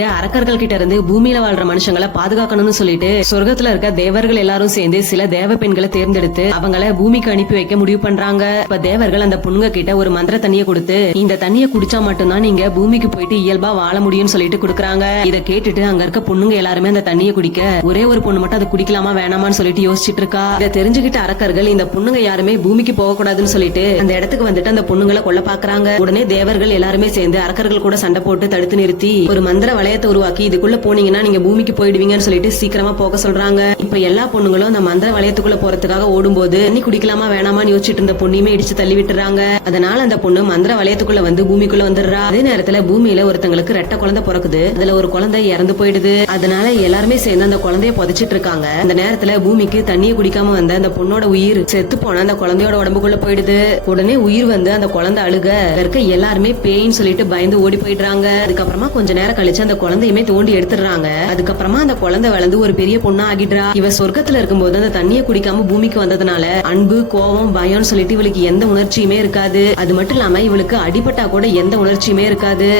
நீங்க அரக்கர்கள் கிட்ட இருந்து பூமியில வாழ்ற மனுஷங்களை பாதுகாக்கணும்னு சொல்லிட்டு சொர்க்கத்துல இருக்க தேவர்கள் எல்லாரும் சேர்ந்து சில தேவ பெண்களை தேர்ந்தெடுத்து அவங்கள பூமிக்கு அனுப்பி வைக்க முடிவு பண்றாங்க. இப்ப தேவர்கள் அந்த பொண்ணுங்க கிட்ட ஒரு மந்திர தண்ணியை கொடுத்து இந்த தண்ணியை குடிச்சா மட்டும்தான் நீங்க பூமிக்கு போயிட்டு இயல்பா வாழ முடியும்னு சொல்லிட்டு குடுக்கறாங்க. இத கேட்டுட்டு அங்க இருக்க பொண்ணுங்க எல்லாருமே அந்த தண்ணியை குடிக்க ஒரே ஒரு பொண்ணு மட்டும் அதை குடிக்கலாமா வேணாமான்னு சொல்லிட்டு யோசிச்சுட்டு இருக்கா. இதை தெரிஞ்சுக்கிட்ட அரக்கர்கள் இந்த பொண்ணுங்க யாருமே பூமிக்கு போக கூடாதுன்னு சொல்லிட்டு அந்த இடத்துக்கு வந்துட்டு அந்த பொண்ணுங்களை கொல்ல பாக்குறாங்க. உடனே தேவர்கள் எல்லாருமே சேர்ந்து அரக்கர்கள் கூட சண்டை போட்டு தடுத்து நிறுத்தி ஒரு மந்திர வளையத்தை உருவாக்கி இதுக்குள்ள போனீங்கன்னா நீங்க பூமிக்கு போயிடுவீங்கன்னு சொல்லிட்டு சீக்கிரமா போக சொல்றாங்க. இப்ப எல்லா பொண்ணுங்களும் அந்த மந்திர வளையத்துக்குள்ள போறதுக்காக ஓடும்போது தண்ணி குடிக்கலாமா வேணாமான்னு யோசிச்சுட்டு இருந்த பொண்ணையுமே இடிச்சு தள்ளி விட்டுறாங்க. அதனால அந்த பொண்ணு மந்திர வளையத்துக்குள்ள வந்து பூமிக்குள்ள வந்துடுறா. அதே நேரத்துல பூமியில ஒருத்தங்களுக்கு ரெட்ட குழந்தை பிறக்குது. அதுல ஒரு குழந்தை இறந்து போயிடுது. அதனால எல்லாருமே சேர்ந்து அந்த குழந்தைய புதைச்சிட்டு இருக்காங்க. அந்த நேரத்துல பூமிக்கு தண்ணியை குடிக்காம வந்த அந்த பொண்ணோட உயிர் செத்து போன அந்த குழந்தையோட உடம்புக்குள்ள போயிடுது. உடனே உயிர் வந்து அந்த குழந்தை அழுக இருக்க எல்லாருமே பேயின்னு சொல்லிட்டு பயந்து ஓடி போயிடுறாங்க. அதுக்கப்புறமா கொஞ்ச நேரம் கழிச்சு அந்த குழந்தையுமே தோண்டி எடுத்துடுறாங்க. அதுக்கப்புறமா அந்த குழந்தை வளர்ந்து ஒரு பெரிய பொண்ணா ஆகிடுறா. இவ சொர்க்கத்துல இருக்கும்போது அந்த தண்ணியை குடிக்காம பூமிக்கு வந்ததுனால அன்பு, கோபம், பயம்னு சொல்லிட்டு இவளுக்கு எந்த உணர்ச்சியுமே இருக்காது. அது மட்டும் இல்லாம இவளுக்கு அடிபட்டா கூட எந்த உணர்ச்சியுமே இருக்காது.